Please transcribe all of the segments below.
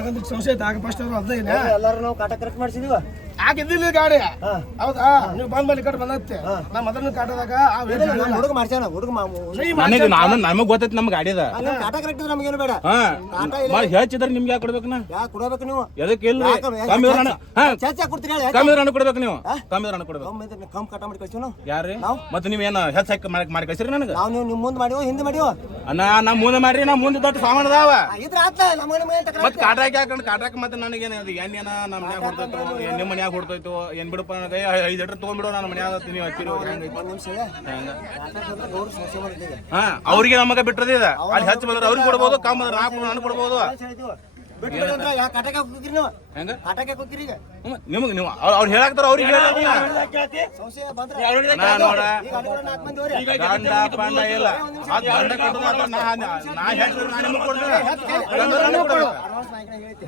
ನನಗಂತ ಸಂಶಯ ಆಗ ಫಸ್ಟ್ ಅದೇ ಎಲ್ಲರೂ ನಾವು ಕಾಟ ಕರೆಕ್ಟ್ ಮಾಡ್ಸಿದೀವ ಆಗಿದ್ದಿಲ್ಲ ಗಾಡಿ ಹೌದಾ ನೀವು ಬಂದ್ ಮೇಲೆ ಕಟ್ ಬಂದತ್ತೆ ನಾ ಮೊದಲನೇ ಕಾಟದಾಗ ಹುಡುಗ ಮಾಡ್ಸ್ಯಾನ ಹುಡುಗ ನಮಗ್ ಗೊತ್ತೈತಿ ನಮ್ ಗಾಡಿ ಅದ ಕಾಟ ಕರೆಕ್ಟ್ ಇದ್ರೆ ನಮ್ಗೇನು ಬೇಡ ಹೆಚ್ಚಿದ್ರೆ ನಿಮ್ಗೆ ಯಾಕೆ ಕೊಡ್ಬೇಕು ನಾ ಯಾಕೆ ಕೊಡ್ಬೇಕು ನೀವು ಎದಕ್ಕೆ ಇಲ್ಲ ಕಮ್ಮಿ ಚರ್ಚೆ ಕೊಡ್ತೀರಿ ಕಮ್ಮಿ ಹಣ ಕೊಡ್ಬೇಕು ನೀವು ಕಮ್ಮಿ ಹಣ ಕೊಡ್ಬೇಕು ಕಮ್ ಕಾಟ ಮಾಡಿ ಕಳ್ಸಿವ್ ನಾವು ಯಾರ್ರಿ ಮತ್ತೆ ನೀವೇನು ಹೆಚ್ಚು ಹಾಕಿ ಮಾಡಿ ಕಳ್ಸಿರಿ ನನಗೆ ನಾವು ನೀವು ನಿಮ್ ಮುಂದೆ ಮಾಡಿವ ಹಿಂದೆ ಮಾಡಿವ ನಾ ಮುಂದೆ ಮಾಡ್ರಿ ನಾ ಮುಂದೆ ದೊಡ್ಡ ಸಾಮಾನು ಅದಾವ ಇದ್ರ ಆತ ಮತ್ತೆ ಕಾಟಾಕಿ ಹಾಕೊಂಡು ಕಾಟಾಕ ಮತ್ತೆ ನನಗೇನು ಅದು ಎಣ್ಣೆನ ನಮ್ಮ ಮನ್ಯಾಗ ಹೊಡ್ತೈತೋ ನಿಮ್ಮ ಮನ್ಯಾಗ ಹೊಡ್ತೈತೋ ಏನ್ ಬಿಡಪ್ಪ ನನಗೆ 5 ಲೀಟರ್ ತೊಗೊಂಡ್ಬಿಡೋ ನನ್ನ ಮನ್ಯಾಗ ನೀವು ಹಚ್ಚಿರೋ ಹಾ ಅವ್ರಿಗೆ ನಮಗ ಬಿಟ್ಟದ ಇದೆ ಅಲ್ಲಿ ಹೆಚ್ಚು ಬಂದ್ರೆ ಅವ್ರಿಗೆ ಕೊಡ್ಬೋದು ಕಮ್ಮಿ ಬಂದ್ರೆ ನಾನು ಕೊಡ್ಬೋದು ನಿಮ್ಗೆ ನೀವು ಅವ್ರು ಹೇಳಾಕ್ತಾರ ಅವ್ರಿಗೆ ನೋಡ ಗಂಡ ಪಂಡ ಇಲ್ಲ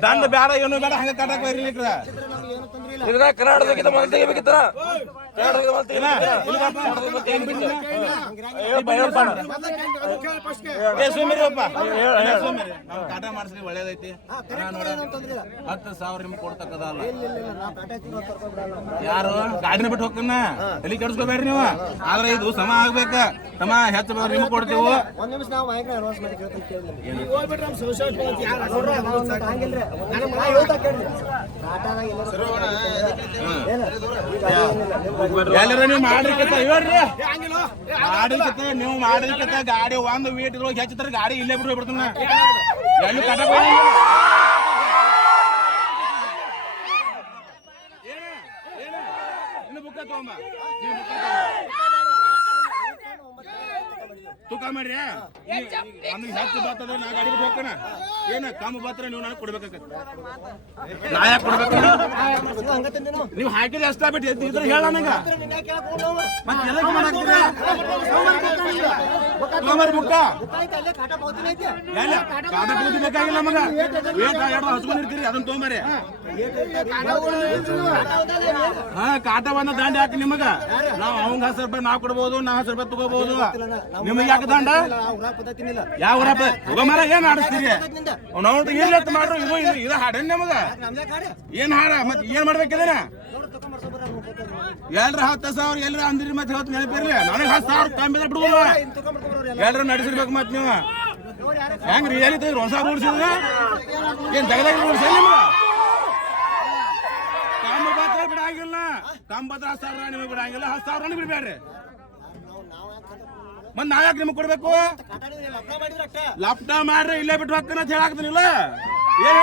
ದಂಡ ಬೇಡ ಏನು ಬೇಡ ಹಂಗ ಕಟ್ಟಕ್ ಇರ್ಲಿಕ್ರ ಕರ್ನಾಟಕದ ಮೊದಲು ತೆಗಿಬೇಕಿತ್ತ ಕಾಟ ಮಾಡಿಸ್ರಿ ಒಳ್ಳೇದೈತಿ 10,000 ನಿಮ್ಗೆ ಕೊಡ್ತಕ್ಕದಲ್ಲ ಯಾರು ಗಾಡಿನ ಬಿಟ್ಟು ಹೋಗ್ತಾನ ಎಲ್ಲಿ ಕೆಡಿಸ್ಕೋಬೇಡ್ರಿ ನೀವು ಆದ್ರೆ ಇದು ಸಮ ಆಗ್ಬೇಕ ಸಮ ಹೆಚ್ಚು ಬಂದ್ರೆ ನಿಮ್ಗೆ ಕೊಡ್ತೇವು ಎಲ್ಲರ ನೀವು ಮಾಡ್ಲಿಕ್ಕೆ ಹೇಳ್ರಿ ಮಾಡ್ಲಿಕ್ಕೆ ನೀವು ಮಾಡ್ಲಿಕ್ಕೆ ಗಾಡಿ ಒಂದು ವೀಟ್ ಇದ್ರೊಳಗೆ ಹೆಚ್ಚಿದ್ರೆ ಗಾಡಿ ಇಲ್ಲೇ ಬಿಟ್ಟು ಬಿಡ್ತಾನ ಎಲ್ಲಿ ಕಟ್ಟ ಬುಕ್ಕ ತಗೊಂಬ ತೂಕ ಮಾಡ್ರಿ ನಮ್ಗೆ ಹೆಚ್ಚು ಬರ್ತದ ನಾ ಗಾಡಿ ಬಿಟ್ಟು ಹೋಗ್ತಾನ ಏನ ಕಮ್ಮಿ ಬತ್ರ ನೀವು ನನಗೆ ಕೊಡ್ಬೇಕಾಗತ್ತೆ ನಾ ಯಾಕೆ ಕೊಡ್ಬೇಕು ನೀವು ಹಾಕಿದ್ರೆ ಅಷ್ಟ ಬಿಟ್ಟು ಇದ್ರೆ ಹೇಳ ನನಗ ಮತ್ತೆ ಎದಕ್ಕೆ ಮಾಡಾಕ್ತೀರ ಬುಕ್ಕ ಎಲ್ಲ ಕಾಟ ಪೂರ್ತಿ ಬೇಕಾಗಿಲ್ಲ ನಮಗ ಎರಡು ಹಚ್ಕೊಂಡಿರ್ತೀರಿ ಅದನ್ನ ತೊಗೊಂಬರಿ ಹಾ ಕಾಟ ಬಂದ ದಂಡ ಹಾಕಿ ನಿಮಗ ನಾವ್ ಅವಂಗ 10 ರೂಪಾಯಿ ನಾವ್ ಕೊಡ್ಬೋದು ನಾ 10 ರೂಪಾಯಿ ತಗೋಬಹುದು ನಿಮಗೆ ಯಾಕೆ ದಂಡ ಯಾವ ಊರ ಮರ ಏನ್ ಆಡಿಸ್ತೀರಿ ನಾವು ಏನ್ ಮಾಡ್ರು ಇದು ಹಾಡೇನ್ ನಮಗ ಏನ್ ಹಾಡ ಮತ್ತೆ ಏನ್ ಮಾಡ್ಬೇಕಿದೇನ ಎಲ್ರ 10,000 ಎಲ್ರ ಅಂದ್ರಿ ಮತ್ತೆ ಇವತ್ತು ನೆನಪಿರ್ಲಿ ನನಗೆ 10,000 ಕಮ್ಮಿ ಬಿಡುವ ಎಲ್ರ ನಡೆಸಿರ್ಬೇಕು ಮತ್ ನೀವು ಹೆಂಗ್ರಿ ಏನಿತ್ತು ಹೊಸ ರೂಲ್ಸಿದ್ರ ಏನ್ ತೆಗದಾಗ ರೂಲ್ಸ್ ನಿಮ್ಗ ಕಮ್ಮಿ ಬತ್ರ ಬಿಡಾಗಿಲ್ಲ ಕಮ್ಮಿ ಬತ್ರ 10,000 ನಿಮಗೆ ಬಿಡಂಗಿಲ್ಲ 10,000 ಬಿಡ್ಬೇಡ್ರಿ ಮತ್ ನಾವ್ಯಾಕೆ ನಿಮ್ಗೆ ಕೊಡ್ಬೇಕು ಲಪ್ಟ ಮಾಡ್ರಿ ಇಲ್ಲೇ ಬಿಟ್ಟು ಹೋಗ್ತಾನ ಅಂತ ಹೇಳಾಕ್ತಾನಿಲ್ಲ ಏನ್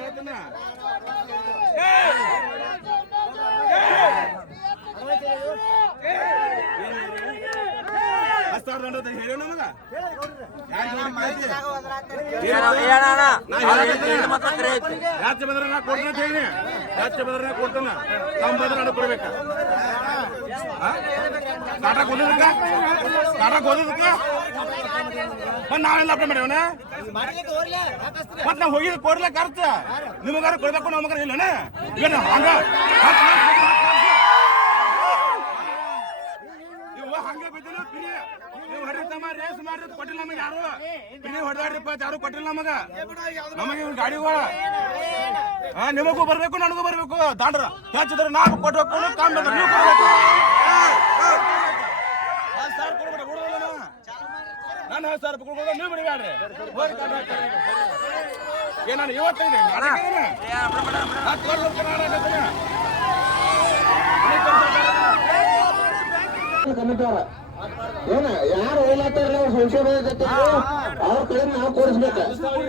ಹೇಳ್ತಾನ ಹೇಳೋ ನಮಗ ಹೆಚ್ಚು ಬಂದ್ರೆ ನಾ ಕೊಡ್ತಾನ ಹೇಳಿ ಹೆಚ್ಚು ಬಂದ್ರೆ ನಾ ಕೊಡ್ತಾನ ಕಮ್ಮಿ ಬಂದ್ರೆ ನನಗೆ ಕೊಡ್ಬೇಕ ಕಾಟಕ್ ಓದೋದಕ್ಕ ಮತ್ ನಾವೆಲ್ಲ ಅಪ್ಲೈ ಮಾಡ್ಯವನ ಮತ್ ನಾವ್ ಹೋಗಿದ್ ಕೊಡ್ಲಕ್ಕ ಖರ್ಚ ನಿಮಗಾರ ಕೊಡ್ಬೇಕು ನಮಗಾರ ಇಲ್ಲನ ಏನ ಹಂಗ ಹಂಗ ಬಿದ್ದಿಲ್ಲ ಪಿರಿ ನೀವು ಹೊಡಿತಮ್ಮ ರೇಸ್ ಮಾಡ್ರಿ ಕೊಟ್ಟಿಲ್ಲ ನಮಗೆ ಯಾರು ಪಿರಿ ಹೊಡೆದಾಡ್ರಿಪ್ಪ ಯಾರು ಕೊಟ್ಟಿಲ್ಲ ನಮಗೆ ಗಾಡಿಗಳ ನಿಮಗೂ ಬರ್ಬೇಕು ನನಗೂ ಬರ್ಬೇಕು ದಾಡ್ರ ಹೆಚ್ಚಿದ್ರೆ ನಾವು ಕೊಟ್ಬೇಕು ಕಮ್ಮಿ ಬಂದ್ರೆ ನೀವು ಕೊಡ್ಬೇಕು ನಾನು 10,000 ರೂಪಾಯಿ ಕೊಡ್ಬೋದು ನೀವು ಬಿಡಬೇಡ್ರಿ ಏನಾನು ಇವತ್ತೈದೆ ಏನ ಯಾರು ಹೋಗ್ಲಾತಾರ ಸಂಶಯ ಅವ್ರ ಕಡೆ ನಾವು ಕೊಡಿಸ್ಬೇಕ ಅವ್ರ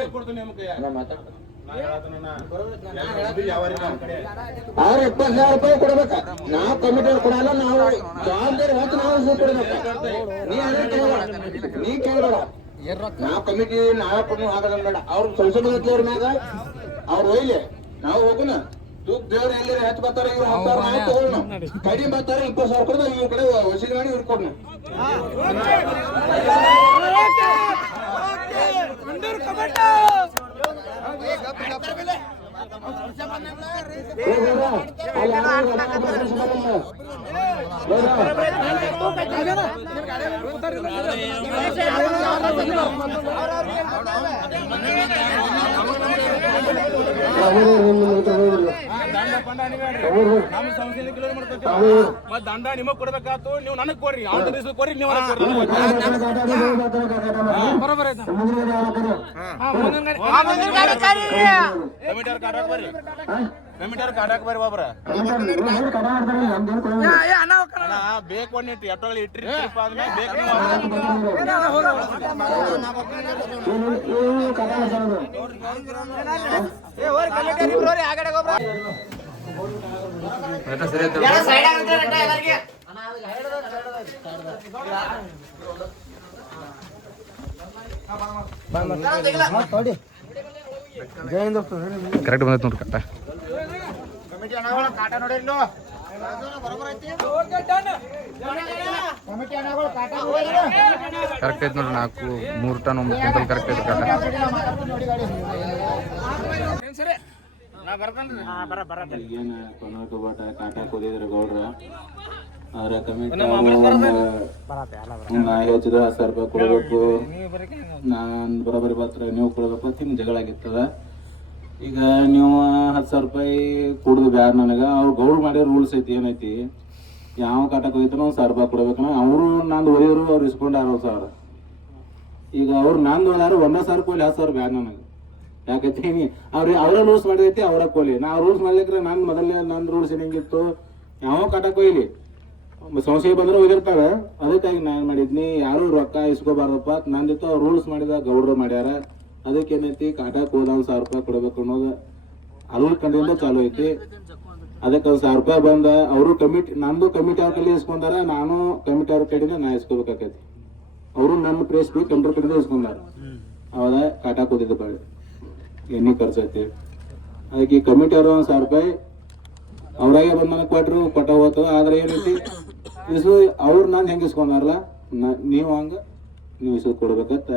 20,000 ರೂಪಾಯಿ ಕೊಡ್ಬೇಕ ನಾವು ಕಮಿಟಿ ಕೊಡಲ್ಲ ನಾವು ಜವಾಬ್ದಾರಿ ಹೊತ್ತು ನಾವು ಕೊಡ್ಬೇಕ ನೀ ಕೇಳಬೇಡ ನಾವು ಕಮಿಟಿ ನಾವೇ ಕೊಡ್ ಹಾಕಲ್ಲ ಬೇಡ ಅವ್ರ ಸಂಸದವ್ರ ಮ್ಯಾಗ ಅವ್ರು ಒಯ್ಲಿ ನಾವು ಹೋಗುನ ತೂಕ್ ದೇವ್ರ ಎಲ್ಲಿ ಹೆಚ್ಚು ಬರ್ತಾರ ಇವ್ರು 10,000 ನಾವು ತಗೊಳ್ಳೋಣ ಕಡಿಮೆ ಬರ್ತಾರ 20,000 ಕೊಡ್ದ ಇವ್ರ ಕಡೆ ವಸೂಲಿ ಮಾಡಿ ಇವ್ರು ಕೊಡ್ನ ನಮ್ಮ ಸಂಸ್ಥೆಯಲ್ಲಿ ಕ್ಲಿಯರ್ ಮಾಡ್ಕೊತೀವಿ ಮತ್ತೆ ದಂಡ ನಿಮಗ್ ಕೊಡ್ಬೇಕಾತು ನೀವು ನನಗ್ ಕೊಡ್ರಿ ಅವ್ರ ದಿವಸ ಕೊಡ್ರಿ ನೀವು ಕಮಿಟಿಯವ್ರ ಕಾಡಾಕ್ ಬರ್ರಿ ಕಮಿಟಿಯವ್ರ ಕಾಡಾಕ್ ಬರ್ರಿ ಒಬ್ರ ಬೇಕು ಒಂದಿಟ್ಟು ಎಟ್ಟೊಳಗೆ ಇಟ್ರಿ ಆದ್ಮೇಲೆ ಬೇಕು ಕರೆಕ್ಟ್ ಬಂದೈತೆ ನೋಡ್ರಿ ಕಟ್ಟ ಕಾಟ ನೋಡಿ ಕರೆಕ್ಟ್ ಐತೆ ನೋಡ್ರಿ 3 ಟನ್ 9 ಕ್ವಿಂಟಲ್ ಕರೆಕ್ಟ್ ಐತೆ ಕಟ್ಟ ಈಗೇನು ಕೊನೋಟು ಬಾಟ ಕಾಟಾಕ್ ಹೋದಿದ್ರು ಗೌಡ್ರ ಅವ್ರ ಕಮಿಟಿ ನಾ ಹೆಚ್ಚಿದ 10,000 ರೂಪಾಯಿ ಕೊಡ್ಬೇಕು ನಾನ್ ಬರೋಬ್ಬರಿ ಪತ್ರ ನೀವು ಕೊಡ್ಬೇಕು ಅಂತ ಹಿಂಗೆ ಜಗಳ ಆಗಿರ್ತದ ಈಗ ನೀವು 10,000 ರೂಪಾಯಿ ಕೊಡುದು ಬ್ಯಾಡ ನನಗೆ ಅವ್ರು ಗೌಡ್ರು ಮಾಡಿರೋ ರೂಲ್ಸ್ ಐತಿ ಏನೈತಿ ಯಾವ ಕಾಟಕ್ಕೆ ಹೋಗಿದ್ರು 1,000 ರೂಪಾಯಿ ಕೊಡ್ಬೇಕು ಅವರು ನಂದು ಒಯ್ಯೋರು ಅವ್ರು ಇಸ್ಕೊಂಡು 60,000 ಈಗ ಅವ್ರು ನಂದು ಯಾರು 1,000 ಕೊಡ್ಲಿ 10,000 ಬ್ಯಾಡ ನನಗೆ ಯಾಕೈತಿ ಅವರ ರೂಲ್ಸ್ ಮಾಡಿದೈತಿ ಅವರ ಕೊಲಿ ನಾ ರೂಲ್ಸ್ ಮಾಡ್ಲಿಕ್ರೆ ನಾನು ಮೊದಲನೇ ನನ್ನ ರೂಲ್ಸ್ ಹೆಂಗಿತ್ತು ಯಾವ ಕಾಟಕ್ಕೆ ಹೋಯ್ಲಿ ಸಂಶಯ ಬಂದ್ರೆ ಒಯ್ದಿರ್ತಾರ ಅದಕ್ಕಾಗಿ ನಾನು ಮಾಡಿದ್ನಿ ಯಾರು ರೊಕ್ಕ ಇಸ್ಕೋಬಾರ್ದಪ್ಪ ನಂದಿತ್ತು ಅವ್ರು ರೂಲ್ಸ್ ಮಾಡಿದ ಗೌಡ್ರು ಮಾಡ್ಯಾರ ಅದಕ್ಕೆ ಏನೈತಿ ಕಾಟಕ್ಕೆ ಹೋದ 1,000 ರೂಪಾಯಿ ಕೊಡ್ಬೇಕು ಅನ್ನೋದು ಅಲ್ಲೂ ಕಂಡಿಂದ ಚಾಲು ಐತಿ ಅದಕ್ಕೆ 1,000 ರೂಪಾಯಿ ಬಂದ ಅವರು ಕಮಿಟಿ ನಂದು ಕಮಿಟಿ ಅವ್ರ ಕೈಲಿ ಇಸ್ಕೊಂಡಾರ ನಾನು ಕಮಿಟಿ ಅವ್ರ ಕಡೆಯಿಂದ ನಾ ಇಸ್ಕೋಬೇಕಾಕೈತಿ ಅವರು ನನ್ನ ಪ್ರೇಸ್ ಬಿ ಕಂಟ್ರೋಲ್ ಕಡೆಯಿಂದ ಇಸ್ಕೊಂಡಾರ ಅವಾಗ ಕಾಟಕ್ಕೆ ಹೋದಿದ್ದು ಬಾಳಿ ಎಣ್ಣೆ ಖರ್ಚೈತಿ ಅದಕ್ಕೆ ಈ ಕಮಿಟಿ ಅವರು 1,000 ರೂಪಾಯಿ ಅವ್ರಾಗೆ ಬಂದು ನನಗೆ ಕೊಟ್ಟರು ಕೊಟ್ಟ ಹೋತು ಆದ್ರೆ ಏನೈತಿ ಇಸು ಅವ್ರು ನಾನು ಹೆಂಗೆ ಇಸ್ಕೊಂಡಾರಲ್ಲ ನೀವು ಹಂಗೆ ನೀವು ಇಸು ಕೊಡ್ಬೇಕತ್ತ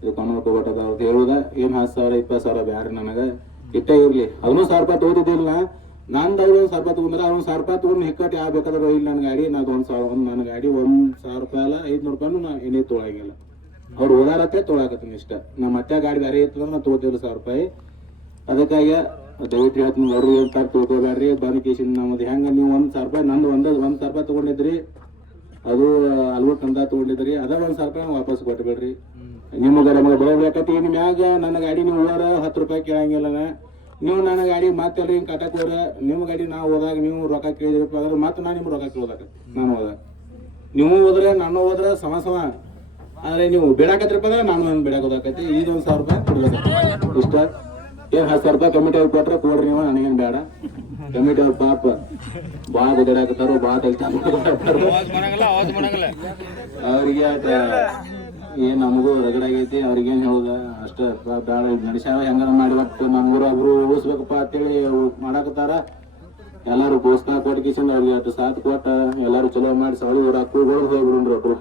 ಇದು ಕನ್ನಡ ಕೊಟ್ಟದ ಅವ್ರದ್ದು ಹೇಳುದ ಏನು 10,000 20,000 ಬ್ಯಾಡ್ರಿ ನನಗೆ ಇಟ್ಟೇ ಇರಲಿ ಅದನ್ನೂ 1,000 ರೂಪಾಯಿ ತಗೋತಿದ್ದಿಲ್ಲ ನಾನು ಅವ್ರು 1,000 ರೂಪಾಯಿ ತಗೊಂಡ್ರೆ ಅವ್ನು 1,000 ರೂಪಾಯಿ ತಗೊಂಡು ಹಿಕ್ಕಟ್ಟು ಯಾವ ಬೇಕಾದ್ರೆ ಇಲ್ಲ ನನ್ನ ಗಾಡಿ ನಾನು ನನ್ನ ಗಾಡಿ 1,000 ರೂಪಾಯಿ ಅಲ್ಲ 500 ರೂಪಾಯಿನೂ ನಾ ಎಣ್ಣೆ ತೊಗೊಳಂಗಿಲ್ಲ ಅವ್ರು ಓದಾರತ್ತೆ ತೊಗೊಳಕತ್ತೀನಿ ಇಷ್ಟ ನಮ್ಮ ಮತ್ತೆ ಗಾಡಿ ಬೇರೆ ಇರ್ತಂದ್ರೆ ನಾ ತೊಗೋತಿಲ್ಲ 1,000 ರೂಪಾಯಿ ಅದಕ್ಕಾಗಿ ದಯವಿಟ್ಟು ಹೇಳ್ತೀನಿ ಅವ್ರು ಹೇಳ್ತಾರೆ ತಿಳ್ಕೊಬೇಡ್ರಿ ಬಂದ್ ಕೇಸಿಂದ ನಮ್ಮದು ಹೆಂಗೆ ನೀವು 1,000 ರೂಪಾಯಿ ನಂದು 1,000 ರೂಪಾಯಿ ತೊಗೊಂಡಿದ್ರಿ ಅದು ಅಲ್ವ ಕಂದ ತೊಗೊಂಡಿದ್ರಿ ಅದ 1,000 ರೂಪಾಯಿ ವಾಪಸ್ ಕೊಟ್ಬೇಡ್ರಿ ನಿಮಗೆ ನಮಗೆ ಬರೋಬೇಕತಿ ನಿಮ್ಮ ಮ್ಯಾಗ ನನ್ನ ಗಾಡಿ ನೀವು ಹೋರ 10 ರೂಪಾಯಿ ಕೇಳಂಗಿಲ್ಲ ನೀವು ನನ್ನ ಗಾಡಿ ಮತ್ತೆ ಹಿಂಗೆ ಕಟ್ಟಕ್ಕೆ ಹೋರ ನಿಮ್ಮ ಗಾಡಿ ನಾವು ಹೋದಾಗ ನೀವು ರೊಕ್ಕ ಕೇಳಿದ್ರಪ್ಪ ಅಂದ್ರೆ ಮತ್ತೆ ನಾನು ನಿಮ್ಗೆ ರೊಕ್ಕ ಕೇಳೋದಾಗ ನಾನು ಹೋದಾಗ ನೀವು ಹೋದ್ರೆ ನಾನು ಹೋದ್ರೆ ಸಮ ಆದ್ರೆ ನೀವು ಬೇಡಾಕತ್ರಪ್ಪ ಅಂದ್ರೆ ನಾನು ನನ್ನ ಬೇಡಾಕ ಹೋದಾಕೈತಿ ಈಗ 1,000 ರೂಪಾಯಿ ಕೊಡ್ಬೇಕು ಇಷ್ಟ ಏನು 10,000 ರೂಪಾಯಿ ಕಮಿಟಿ ಅವ್ರು ಕೊಟ್ರೆ ಕೊಡ್ರಿ ನೀವು ನನಗೇನು ಬೇಡ ಕಮಿಟಿ ಅವ್ರ ಪಾಪ ಭಾಳ ಗುದ್ದಾಡಕತ್ತಾರು ಭಾಳ ಅವ್ರಿಗೆ ಏನ್ ನಮಗೂ ರಗಡಾಗೈತಿ ಅವ್ರಿಗೇನ್ ಹೇಳುದ ಅಷ್ಟ ಬೇಡ ನಡಿಸ್ಯಾವ ಹೆಂಗಾರ ಮಾಡಿ ಒಟ್ಟು ನಮ್ಗೂ ಒಬ್ರು ಉಳಿಸ್ಬೇಕಪ್ಪ ಅಂತೇಳಿ ಮಾಡಾಕತ್ತಾರ ಎಲ್ಲಾರು ಗೋಸ್ತಾ ಕೊಟ್ಟು ಕಿಶನ್ ಅವ್ರಿಗೆ ಅಷ್ಟು ಸಾಥ್ ಕೊಟ್ಟ ಎಲ್ಲಾರು ಚಲೋ ಮಾಡಿ ಸವಳಿ ಊರಾಗ ಹೋಗ್ಬಿಡ್ರಿ ಒಬ್ರು